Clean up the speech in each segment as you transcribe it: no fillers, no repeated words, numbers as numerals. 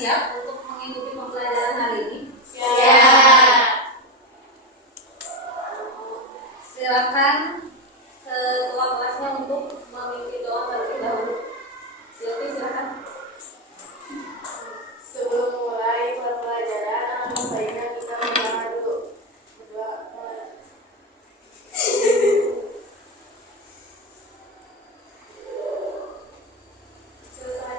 siap untuk mengikuti pembelajaran hari ini? Siap. Silakan ketua kelasnya untuk memimpin doa terlebih dahulu. Silakan. Sebelum mulai pembelajaran, baiknya kita berdoa dulu. Berdoa. Selesai.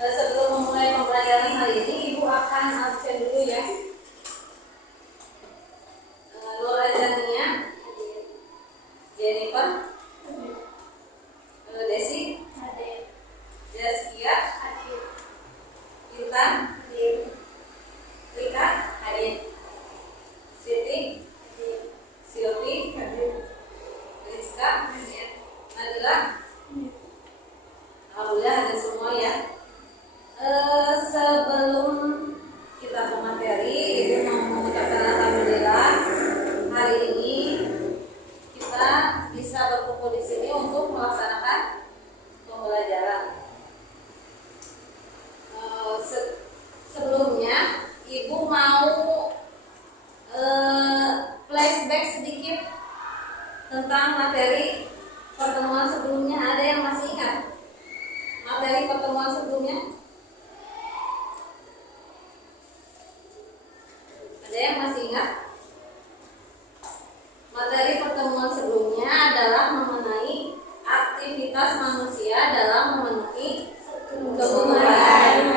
Sebelum memulai pembelajaran hari ini, Ibu akan absen dulu ya. Laura Zania, Jennifer, Desi, Jaskia, Intan, Rika, Siti, Silvi, Rizka, Nadila. Alhamdulillah ada semua ya. Sebelum kita ke materi, Ibu mau mengucapkan alhamdulillah hari ini kita bisa berkumpul di sini untuk melaksanakan pembelajaran. Sebelumnya Ibu mau flashback sedikit tentang materi pertemuan sebelumnya. Ada yang masih ingat materi pertemuan sebelumnya? Ada yang masih ingat? Materi pertemuan sebelumnya adalah mengenai aktivitas manusia dalam memenuhi kebutuhan.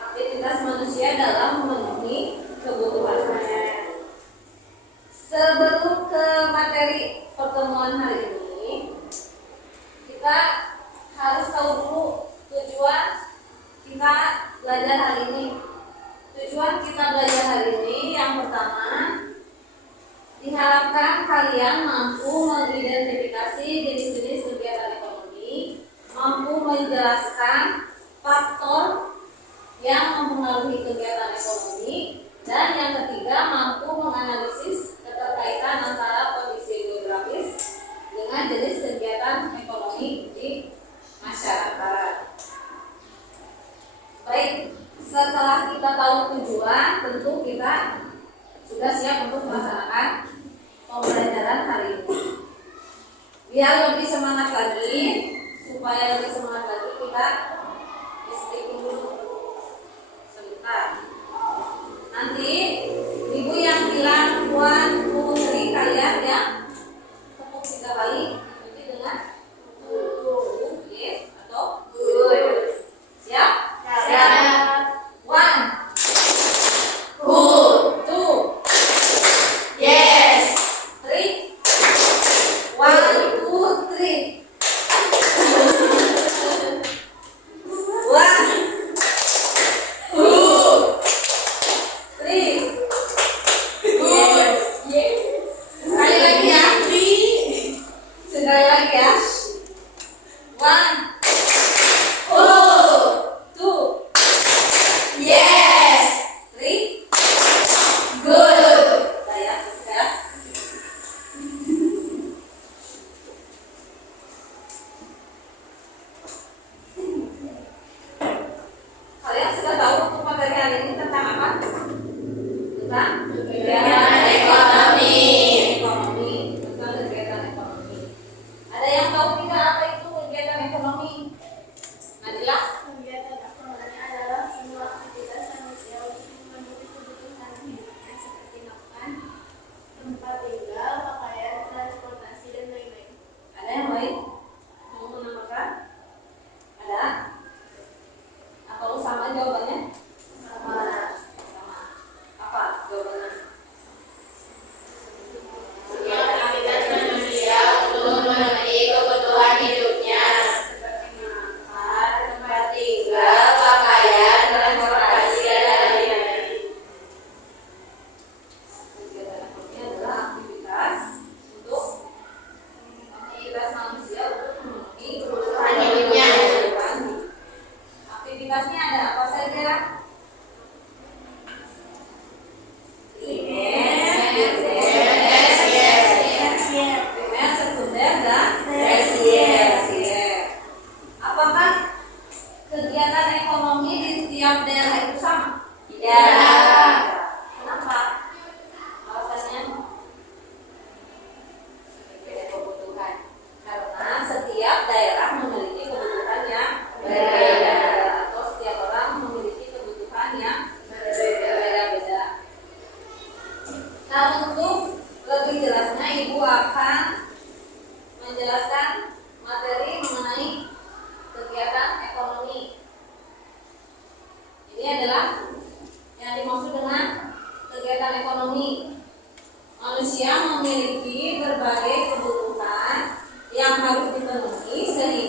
Aktivitas manusia dalam memenuhi kebutuhan. Sebelum ke materi pertemuan hari ini, kita harus tahu dulu tujuan kita belajar hari ini. Tujuan kita belajar hari ini yang pertama, diharapkan kalian mampu mengidentifikasi jenis-jenis kegiatan ekonomi, mampu menjelaskan faktor yang mempengaruhi kegiatan ekonomi, dan yang ketiga mampu menganalisis keterkaitan antara kondisi geografis dengan jenis kegiatan ekonomi di masyarakat. Baik, setelah kita tahu tujuan, tentu kita sudah siap untuk melaksanakan pembelajaran hari ini. Biar lebih semangat lagi, supaya lebih semangat lagi, kita istiqomah dulu sebentar. Nanti Ibu yang bilang 1, 2, 3 kalian ya tepuk 3 kali, nanti dengan yes atau good. Siap? Siap. 1, Good. 2, Yes. 3. 1, 2, 3.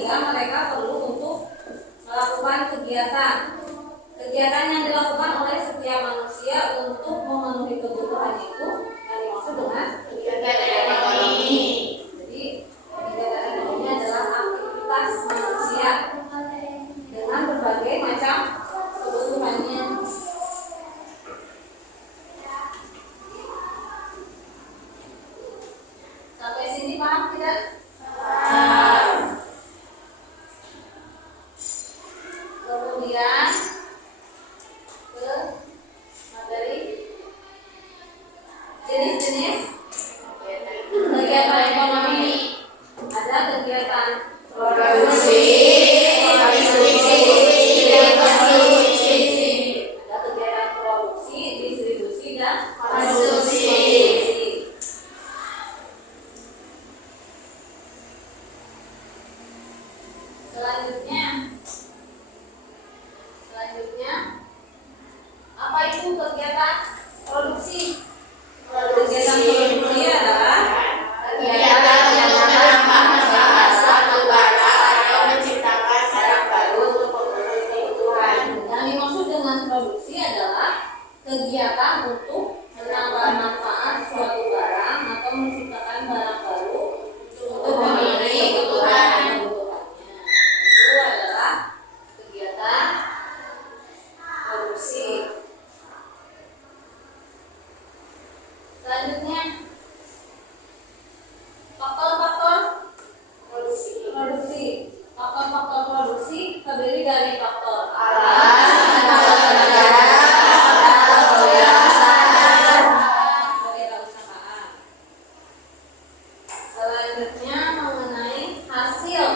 sehingga mereka perlu untuk melakukan kegiatan yang dilakukan oleh setiap manusia untuk memenuhi kebutuhan itu yang dimaksud dengan kegiatan ekonomi. Jadi kegiatan ekonomi adalah aktivitas manusia dengan berbagai macam kebutuhannya. Sampai sini paham tidak? Kemudian ke materi jenis-jenis kegiatan ekonomi. Ada kegiatan produksi, ada kegiatan produksi, distribusi, dan konsumsi. Selanjutnya, apa itu kegiatan produksi? Kegiatan produksi adalah kegiatan yang menambah suatu barang atau menciptakan barang baru untuk memenuhi kebutuhan. Yang dimaksud dengan produksi adalah kegiatan untuk menambah manfaat suatu barang atau menciptakan barang baru untuk memenuhi kebutuhan. Itu adalah kegiatan produksi. Selanjutnya, faktor-faktor produksi. Faktor-faktor produksi terdiri dari faktor alam, kewirausahaan. Selanjutnya mengenai hasil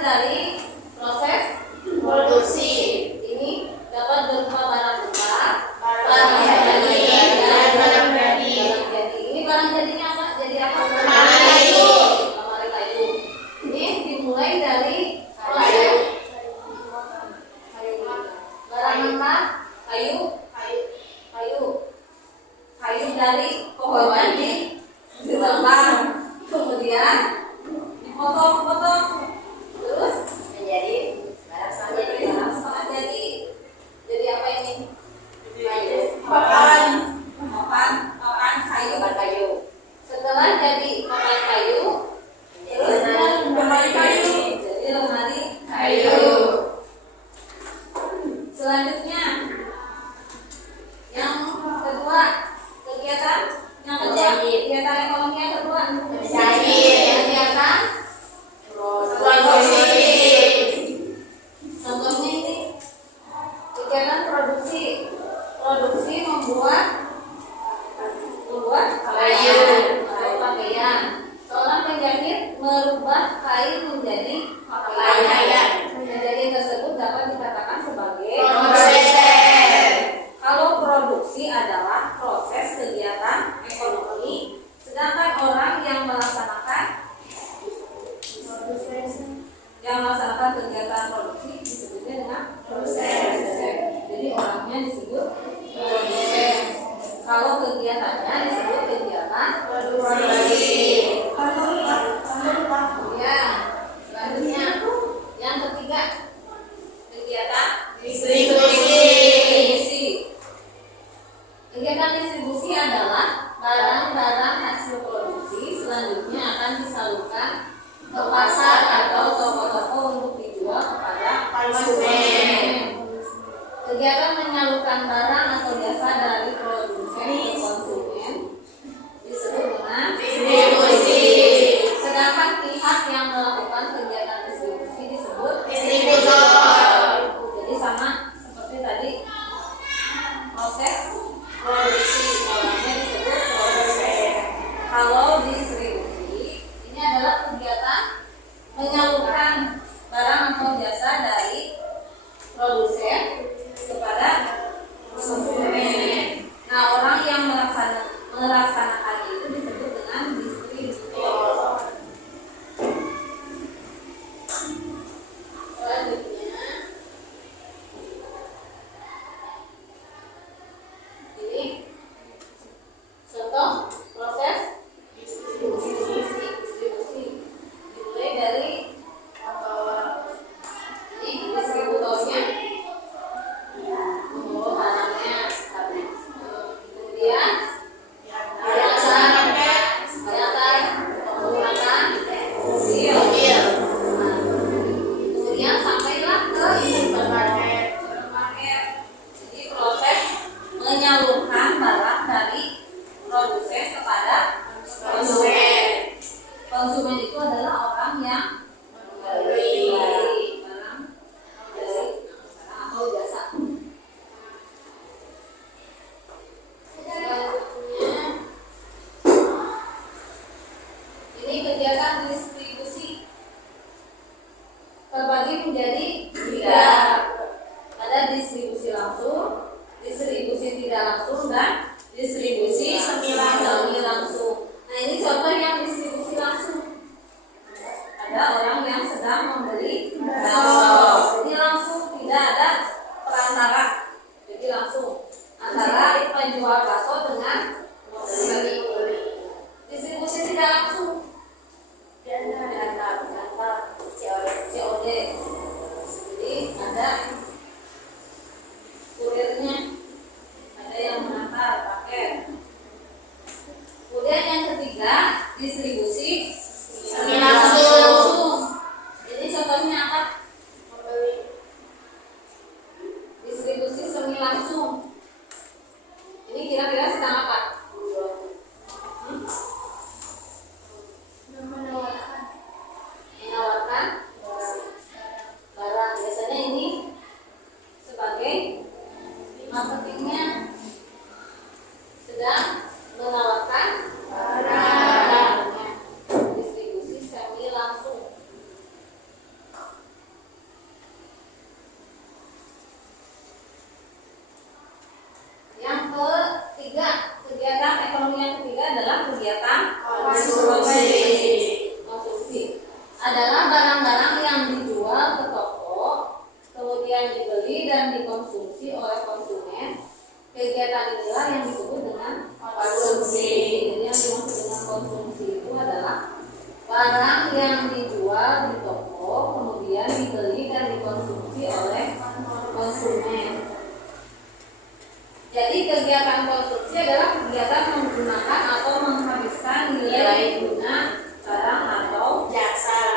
dari proses produksi. Ini dapat berupa barang mentah, barang jadi, dan barang jadi. Ini barang jadinya apa? Jadi apa? Lemari kayu. Ini dimulai dari proses barang mentah, kayu dari pohon ditebang, kemudian dipotong-potong, terus menjadi barang setengah jadi. Jadi apa ini? Papan kayu. Setelah jadi papan kayu, terus lemari kayu. Jadi lemari kayu. Selanjutnya, yang kedua, kegiatan ekonomi yang kedua, kegiatan produksi. Contohnya ini kegiatan produksi membuat pakaian. Seorang penjahit merubah kain menjadi pakaian. Penjahit tersebut dapat dikatakan sebagai proses. Kalau produksi adalah proses kegiatan ekonomi, sedangkan orang yang melaksanakan kegiatan produksi disebutnya dengan proses. Jadi orangnya disebut proses. Kalau kegiatannya disebut kegiatan produksi. Ya, selanjutnya yang ketiga, kegiatan distribusi. Kegiatan distribusi adalah barang-barang hasil produksi selanjutnya akan disalurkan ke pasar atau toko-toko untuk dijual kepada konsumen. Kegiatan menyalurkan barang atau jasa dari produsen ke konsumen disebut dengan distribusi. Sedangkan pihak yang melakukan kegiatan distribusi disebut distributor. Jadi sama seperti tadi, proses produksi orangnya disebut proses. Kalau distribusi ini adalah kegiatan menyalurkan barang atau jasa dari produsen kepada konsumen. Nah, orang yang melaksanakan itu disebut dengan distributor. Selanjutnya, ini contoh proses distribusi dimulai dari terbagi menjadi tiga. Ada distribusi langsung, distribusi tidak langsung, dan distribusi semi langsung. Nah, ini contoh yang distribusi langsung. Ada orang yang sedang membeli bakso, jadi langsung, tidak ada perantara, jadi langsung antara penjual bakso dengan pembeli. Distribusi tidak langsung, antar COD. Jadi ada kurirnya, ada yang mengantar paket. Kemudian yang ketiga, distribusi semi langsung. Jadi contohnya apa? Distribusi semi langsung. Ini kira-kira sedang apa? Menawarkan barang. Biasanya ini sebagai marketingnya, sedang menawarkan barangnya. Distribusi semi langsung. Yang ketiga, kegiatan ekonomi yang ketiga adalah kegiatan konsumsi. Adalah barang-barang yang dijual ke toko, kemudian dibeli dan dikonsumsi oleh konsumen. Kegiatan inilah yang disebut dengan konsumsi. Jadi yang dimaksud dengan konsumsi itu adalah barang yang dijual di toko, kemudian dibeli dan dikonsumsi oleh konsumen. Jadi kegiatan konsumsi adalah kegiatan menggunakan atau menghabiskan nilai guna barang atau jasa.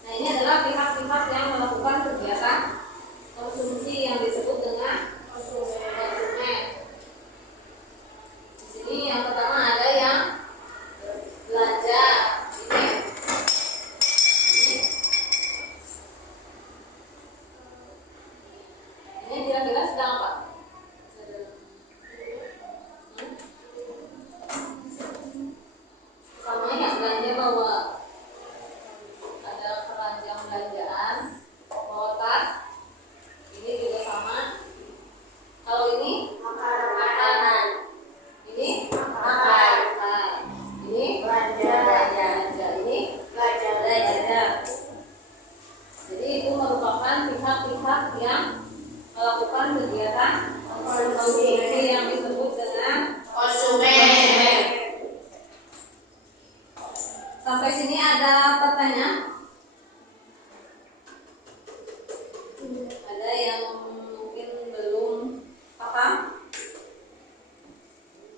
Nah, ini adalah pihak-pihak yang melakukan kegiatan konsumsi yang disebut dengan konsumen. Di sini yang pertama ada yang belanja. Ini kira-kira sedang apa? Sama yang belanja bawa ada keranjang belanjaan, bawa tas. Ini juga sama. Kalau ini makanan. Ini makan. Ini belanja. Ini belanja. Jadi itu merupakan pihak-pihak yang melakukan kegiatan konsumsi yang disebut dengan konsumen. Sampai sini ada pertanyaan? Ada yang mungkin belum paham?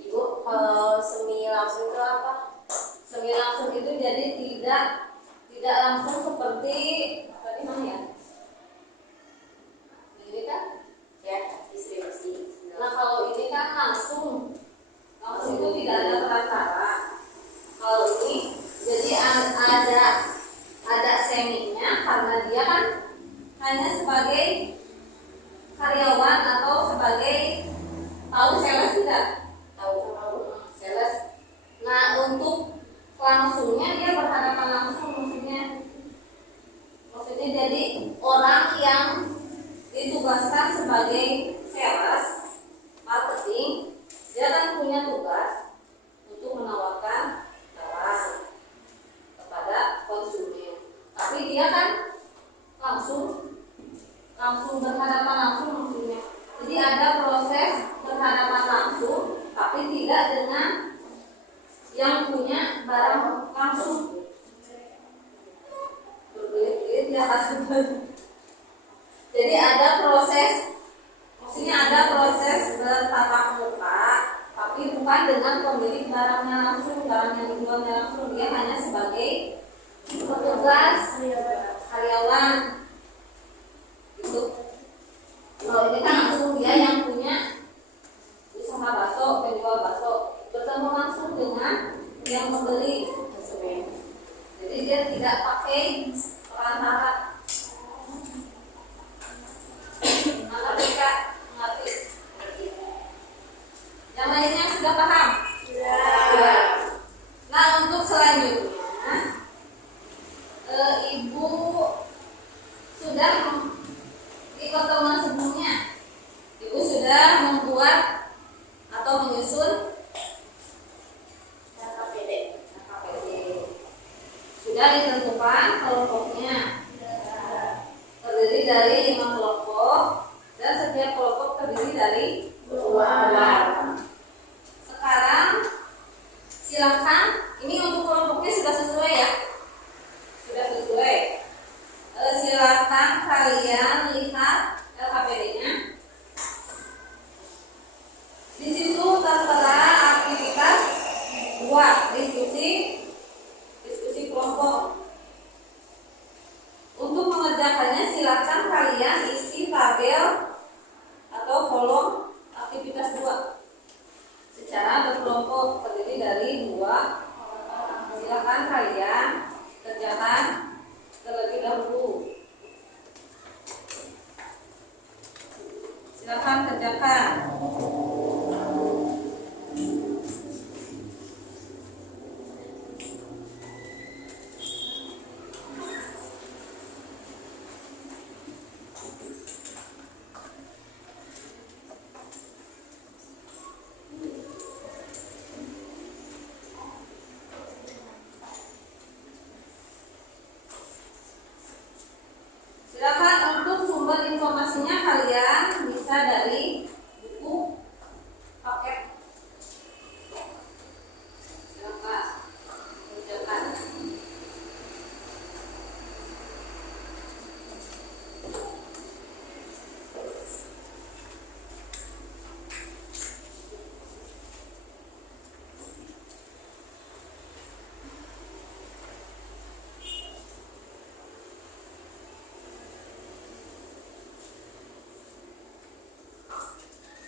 Ibu, Kalau semi langsung itu apa? semi langsung itu jadi tidak langsung seperti tadi mana ya? Ini kan? Ya, distribusi. Nah, kalau ini kan langsung itu tidak ada perantara. Kalau ini jadi ada seminya karena dia kan hanya sebagai karyawan atau sebagai sales tidak? Tahu sales. Nah, untuk langsungnya dia berhadapan langsung maksudnya jadi orang yang ditugaskan sebagai sales marketing, dia kan punya tugas untuk menawarkan barang kepada konsumen. Tapi dia kan langsung berhadapan langsung maksudnya. Jadi ada proses berhadapan langsung, tapi tidak dengan yang punya barang langsung. Berbelit-belit ya hasilnya. Jadi ada proses, maksudnya ada proses bertatap muka, tapi bukan dengan pemilik barangnya langsung, barang yang dijualnya langsung. Dia hanya sebagai petugas karyawan. Gitu. Kalau ini kan langsung dia yang punya usaha bakso, penjual bakso, bertemu langsung dengan yang membeli. Jadi dia tidak pakai perantara. Mengerti? Yang lainnya sudah paham? Sudah. Nah, untuk selanjutnya, Ibu dari 5 kelompok dan setiap kelompok terdiri dari 2 orang. Sekarang silakan, ini untuk kelompoknya sudah sesuai ya? Sudah sesuai. Silakan kalian lihat LKPD-nya. Di situ tertera aktivitas 2, diskusi kelompok. Untuk mengerjakannya silakan kalian isi tabel atau kolom aktivitas 2 secara berkelompok terdiri dari 2 orang. Silakan kalian kerjakan terlebih dahulu. Silakan kerjakan. Silakan untuk sumber informasinya kalian bisa dari buku paket. Silakan kerjakan.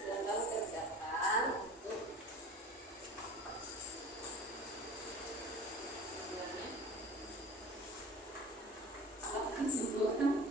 Silakan kerjakan untuk sebenarnya. Silakan simpulkan.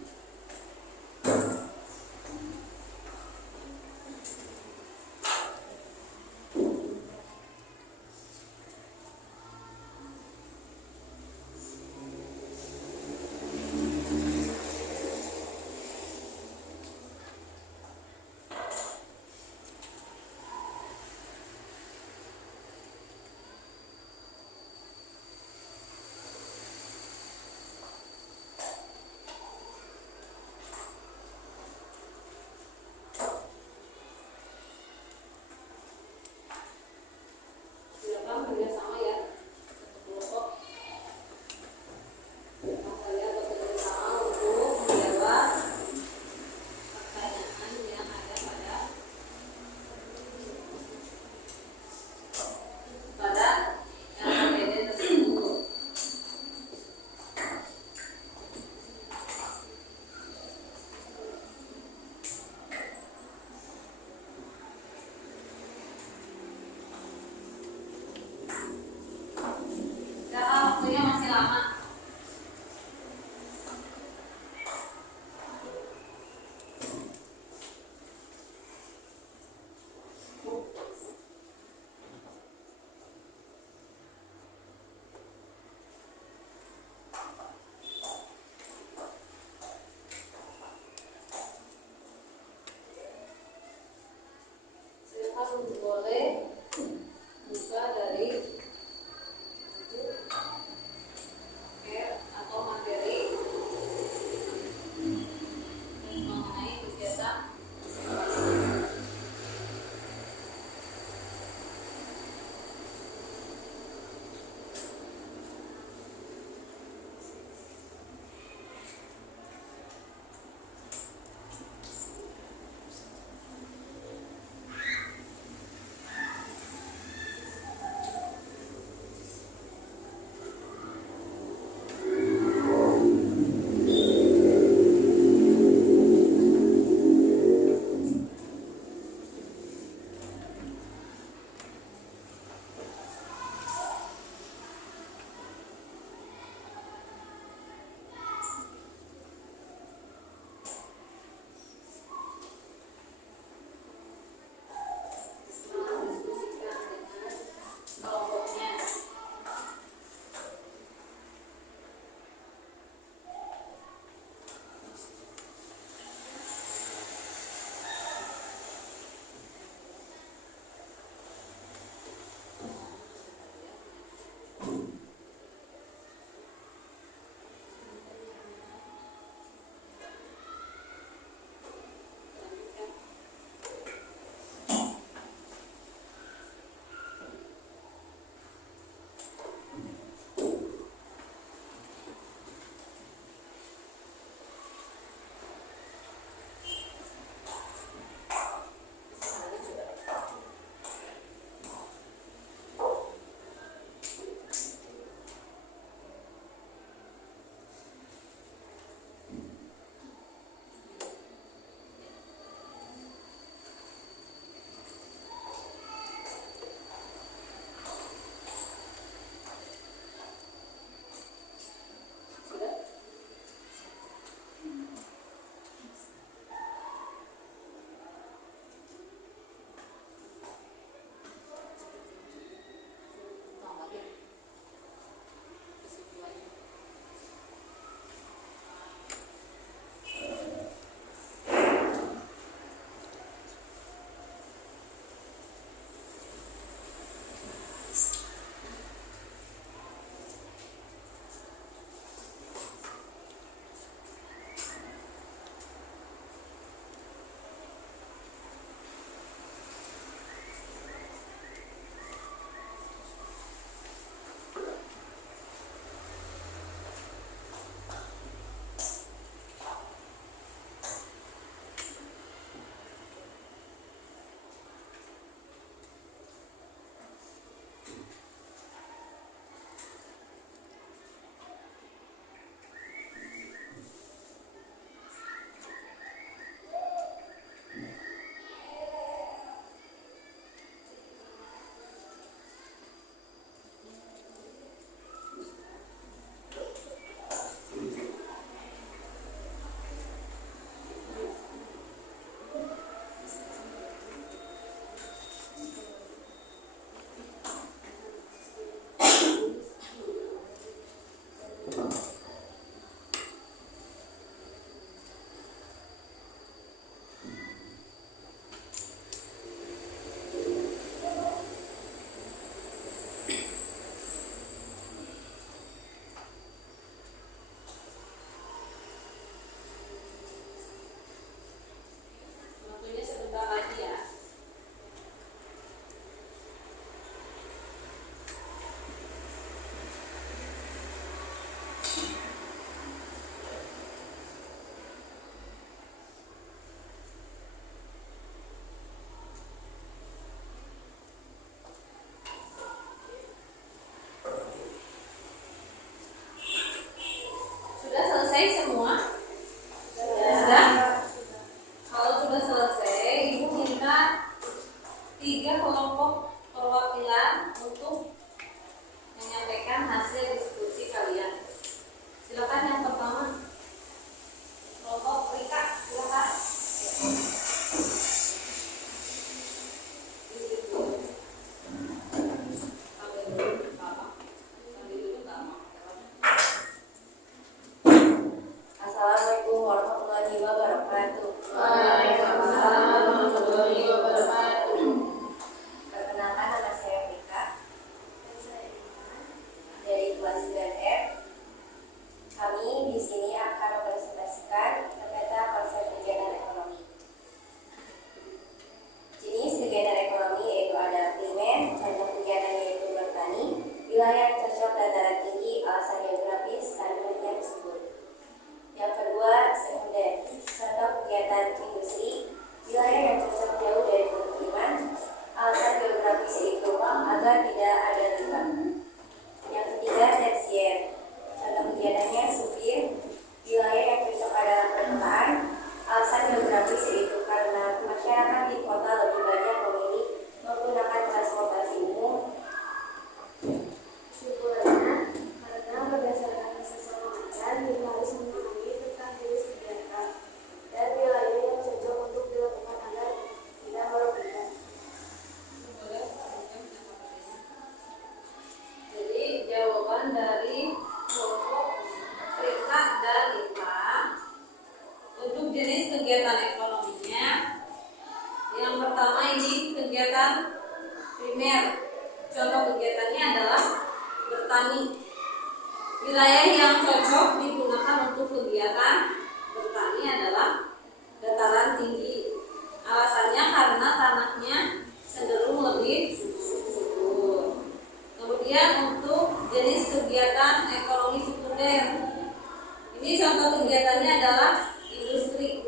contoh kegiatannya adalah industri.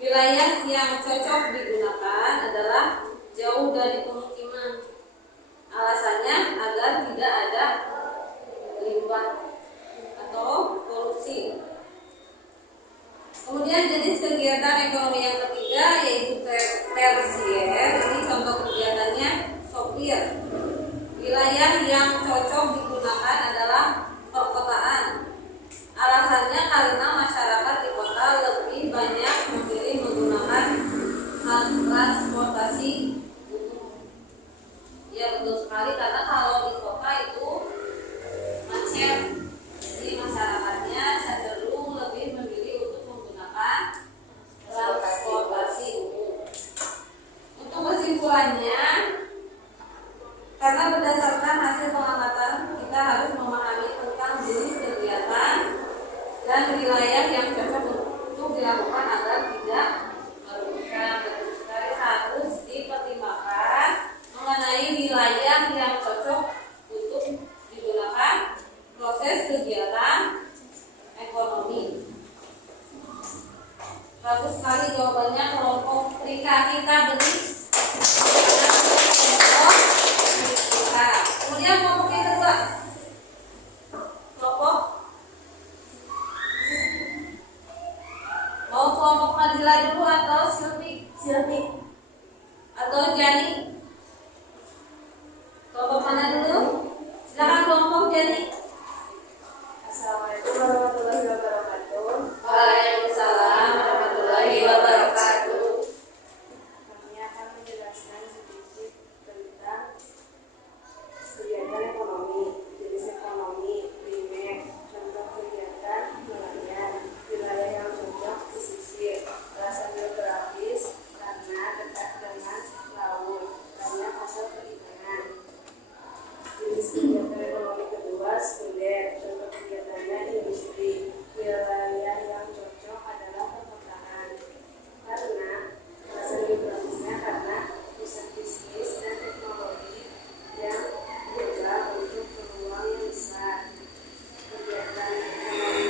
Wilayah yang cocok digunakan adalah jauh dari pemukiman. Alasannya agar tidak ada limbah atau polusi. Kemudian jenis kegiatan ekonomi yang ketiga yaitu tersier. Ini contoh kegiatannya sopir. Wilayah yang cocok digunakan adalah perkotaan. Alasannya karena masyarakat di kota lebih banyak memilih menggunakan transportasi umum. Ya betul sekali, karena kalau di kota itu macet. Jadi masyarakatnya cenderung lebih memilih untuk menggunakan transportasi umum. Untuk kesimpulannya, karena berdasarkan hasil pengamatan kita harus memahami tentang jenis kegiatan dan wilayah yang cocok untuk dilakukan agar tidak merugikan. Betul sekali, harus dipertimbangkan mengenai wilayah yang cocok untuk digunakan proses kegiatan ekonomi. Bagus sekali jawabannya kelompok Rika. Kita beri kelompok Rika. Kemudian kelompok yang kedua, kelompok mau kelompok Nadila dulu atau Silvi atau Jani? Kelompok mana dulu? Silakan kelompok Jani. Assalamualaikum warahmatullahi wabarakatuh. Waalaikumsalam warahmatullahi wabarakatuh. Kami akan menjelaskan sedikit tentang kegiatan ekonomi, jenis ekonomi, primer, contoh kegiatan nelayan, wilayah yang cocok pesisir, alasan geografis karena dekat dengan laut, banyak hasil perikanan. Jenis kegiatan ekonomi kedua, sekunder, contoh kegiatannya industri, wilayah yang cocok adalah perkotaan. Karena alasan geografisnya karena pusat bisnis dan teknologi yang juga untuk peluang yang besar. Kegiatan ekonomi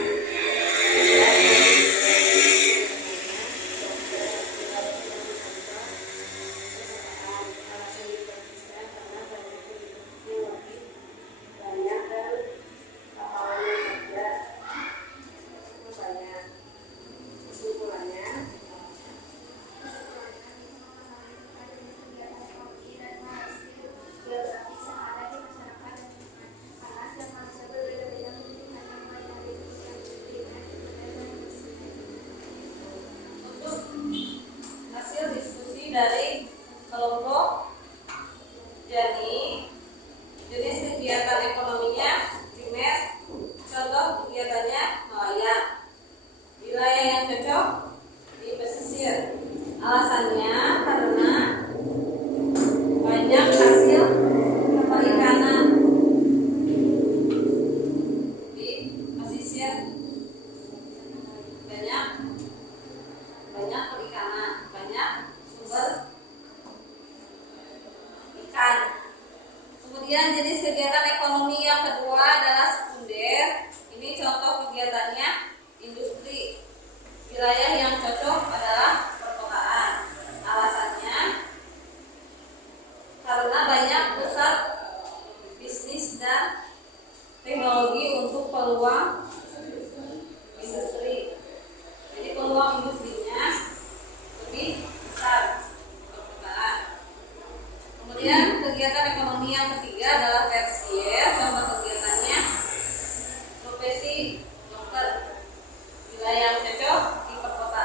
Hasil diskusi dari kelompok Jani, jenis kegiatan ekonominya primer, contoh kegiatannya nelayan, wilayah yang cocok di pesisir. Alasannya karena banyak hasil perikanan di pesisir, banyak perikanan, banyak sumber ikan. Kemudian jenis kegiatan ekonomi yang kedua adalah sekunder. Ini contoh kegiatannya industri. Wilayah yang cocok adalah perkotaan. Alasannya karena banyak pusat bisnis dan teknologi untuk peluang industri. Jadi peluang industrinya lebih besar perkotaan. Kemudian kegiatan ekonomi yang ketiga adalah tersier. Contoh kegiatannya profesi dokter. Wilayah yang cocok di perkotaan.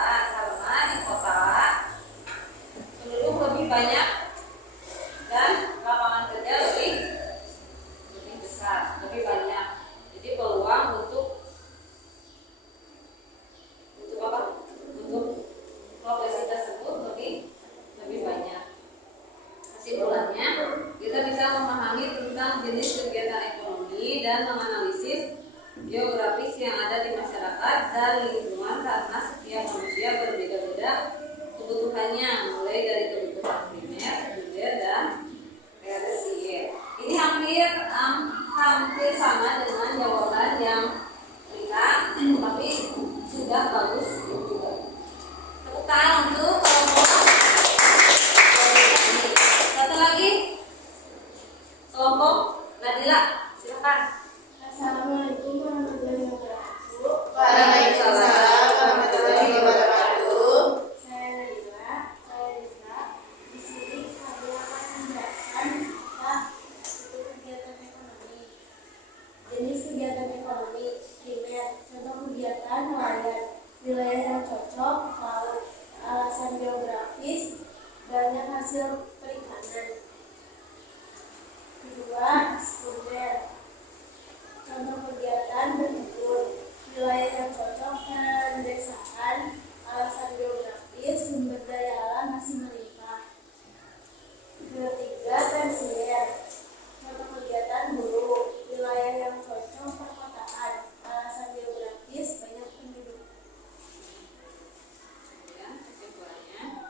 sudah bagus juga. Tepuk tangan untuk kelompok poligami. Satu lagi kelompok Nadila, silakan. Assalamualaikum warahmatullahi wabarakatuh. Waalaikumsalam warahmatullahi wabarakatuh. Saya Nadila, saya Rizka. Di sini kami akan menjelaskan tentang kegiatan ekonomi. Jenis kegiatan ekonomi primer, contoh kegiatan nelayan, wilayah yang cocok, laut, alasan geografis, banyak hasil perikanan. Kedua, sekunder, contoh kegiatan berkebun, wilayah yang cocok pedesaan, alasan geografis, sumber daya alam masih melimpah. Ketiga, tersier, contoh kegiatan buruh, wilayah yang cocok perkotaan, alasan geografis, banyak penduduk.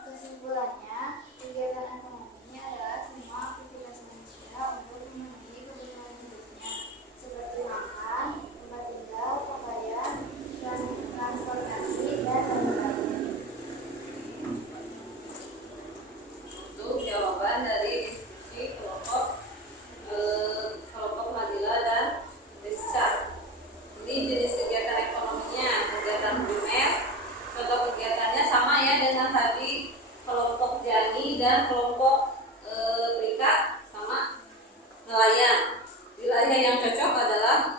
Kesimpulannya, kegiatan ekonomi adalah semua aktivitas manusia untuk memenuhi kebutuhan hidupnya, seperti makan, tempat tinggal, pakaian, transportasi, dan lain-lain. Untuk jawaban dari diskusi kelompok Nadila dan Rizka. Ini jenis kegiatan ekonominya, kegiatan primer. Contoh kegiatannya sama ya dengan tadi kelompok Jani dan kelompok Rika, sama nelayan. Wilayah yang cocok adalah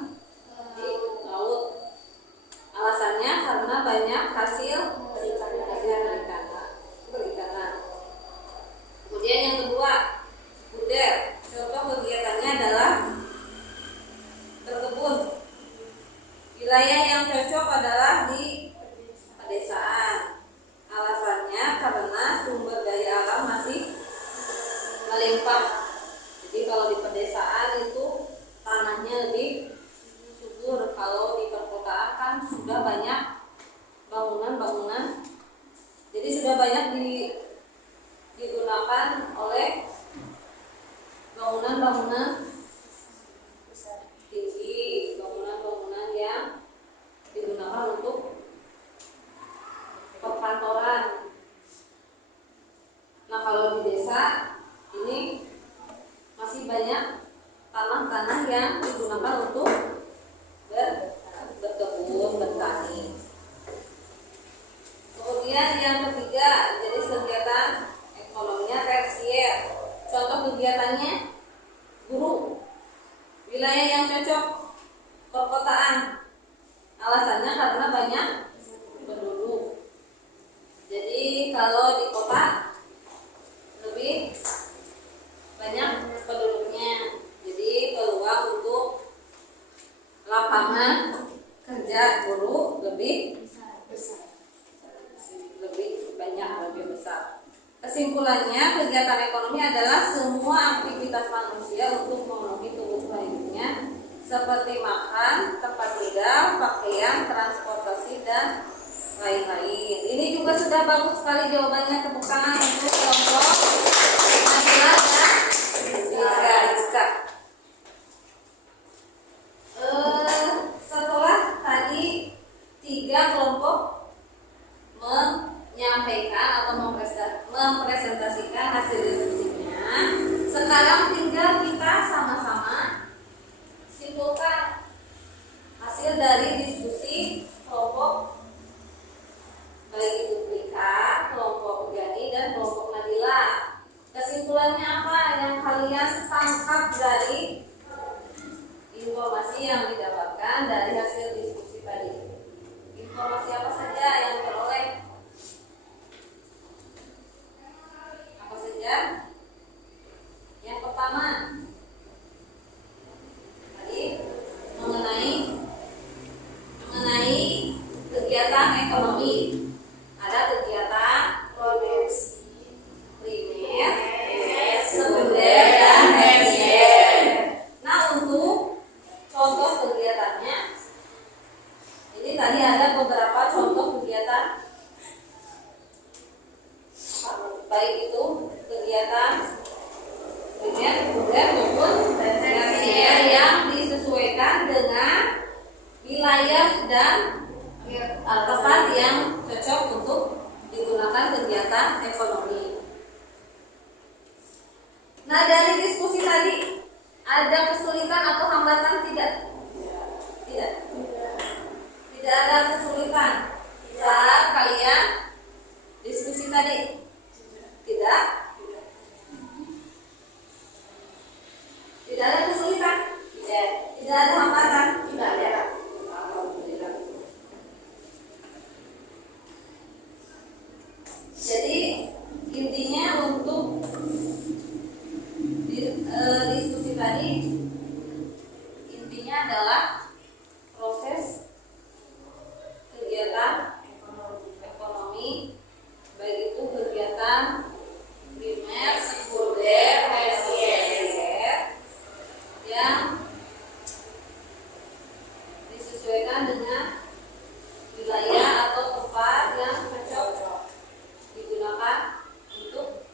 di laut. Alasannya karena banyak hasil perikanan. Kemudian yang kedua, sekunder. Contoh kegiatannya adalah berkebun. Wilayah yang cocok adalah di pedesaan. Alasannya karena sumber daya alam masih melimpah. Jadi kalau di pedesaan itu tanahnya lebih subur. Kalau di perkotaan kan sudah banyak bangunan-bangunan. Jadi sudah banyak digunakan oleh bangunan-bangunan tinggi, bangunan-bangunan yang digunakan untuk perkantoran. Nah kalau di desa ini masih banyak tanah-tanah yang digunakan untuk berkebun, bertani. Kemudian yang ketiga, jenis kegiatan ekonominya tersier. Contoh kegiatannya guru. Wilayah yang cocok perkotaan. Alasannya karena banyak penduduk. Jadi kalau di kota lebih banyak penduduknya. Jadi peluang untuk lapangan kerja guru lebih banyak, lebih besar. Kesimpulannya, kegiatan ekonomi adalah semua aktivitas manusia untuk memenuhi kebutuhan hidupnya seperti makan, tempat tinggal, pakaian, transportasi, dan lain-lain. Ini juga sudah bagus sekali jawabannya. Tepuk tangan untuk kelompok Nadila dan Rizka. Setelah tadi 3 kelompok menyampaikan atau mempresentasikan hasil diskusinya, sekarang tinggal kita sama-sama simpulkan hasil dari diskusi kelompok baik itu Rika, kelompok Jani, dan kelompok Nadila. Kesimpulannya apa yang kalian tangkap dari informasi yang didapatkan dari hasil diskusi tadi? Informasi apa saja yang diperoleh? Apa saja? Yang pertama, tadi mengenai kegiatan ekonomi. Ada kegiatan produksi primer, sekunder, dan tersier. Nah, untuk contoh kegiatannya, ini tadi ada beberapa contoh kegiatan, baik itu kegiatan primer, sekunder maupun tersier yang disesuaikan dengan wilayah dan tempat Jadi intinya untuk diskusi tadi intinya adalah proses kegiatan ekonomi, baik itu kegiatan primer, sekunder, tersier yang disesuaikan dengan wilayah atau tempat yang cocok digunakan untuk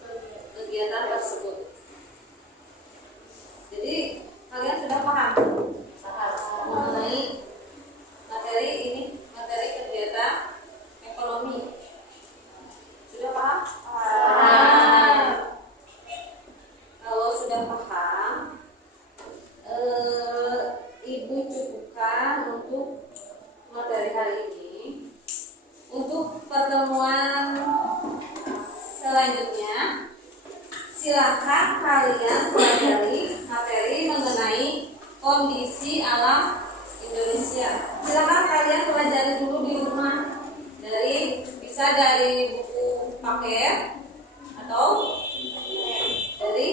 kegiatan tersebut. Jadi kalian sudah paham mengenai materi ini, materi kegiatan ekonomi. Sudah paham? Paham. Kalau sudah paham, Ibu cukupkan untuk materi hari ini. Untuk pertemuan selanjutnya, silakan kalian pelajari materi mengenai kondisi alam Indonesia. Silakan kalian pelajari dulu di rumah, bisa dari buku paket atau dari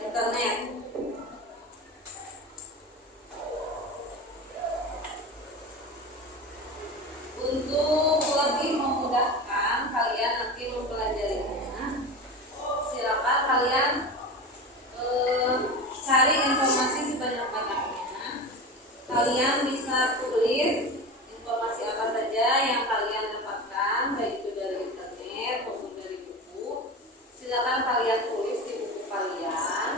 internet. Untuk lebih memudahkan kalian nanti mempelajarinya, silakan kalian cari informasi sebanyak-banyaknya. Kalian bisa tulis informasi apa saja yang kalian dapatkan, baik itu dari internet maupun dari buku. Silakan kalian tulis di buku kalian.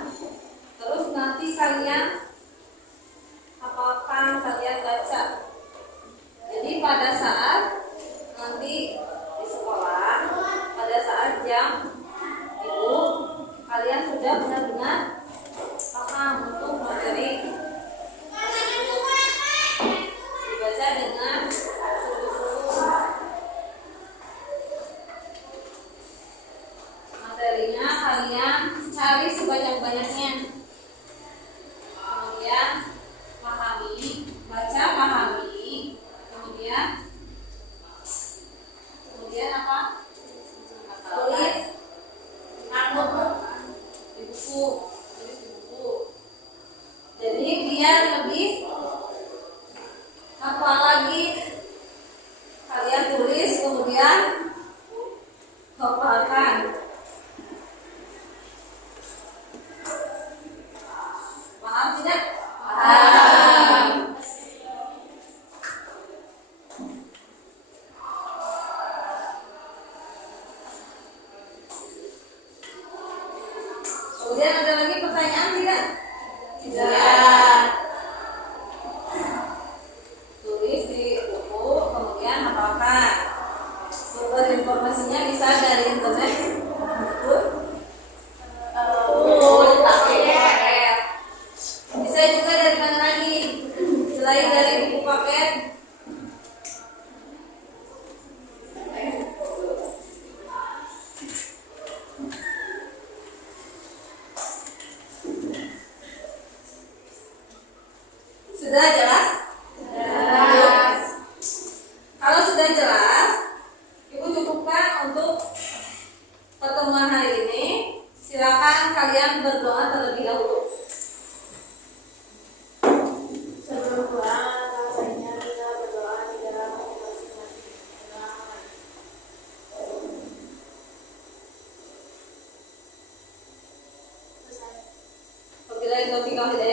Terus nanti kalian hafalkan, kalian baca. Jadi pada saat nanti di sekolah, pada saat jam ibu, kalian sudah benar-benar paham untuk materi tersebut. Dibaca dengan sungguh-sungguh. Materinya kalian cari sebanyak-banyaknya. Kemudian pahami, baca, pahami. Kemudian apa? Tulis di buku, tulis di buku. Jadi biar lebih hafal lagi, kalian tulis kemudian hafalkan. Paham tidak? Paham. Kemudian ada lagi pertanyaan tidak? Tidak. Tulis di buku, kemudian hafalkan. Sumber informasinya bisa dari internet, buku, paket. Bisa juga dari mana lagi? Selain dari buku paket. Sudah jelas? Jelas. Kalau sudah jelas, Ibu cukupkan untuk pertemuan hari ini. Silakan kalian berdoa terlebih dahulu. Sebelum pulang, rasanya kita berdoa di dalam hati masing-masing. Wabillahi taufiq wal hidayah.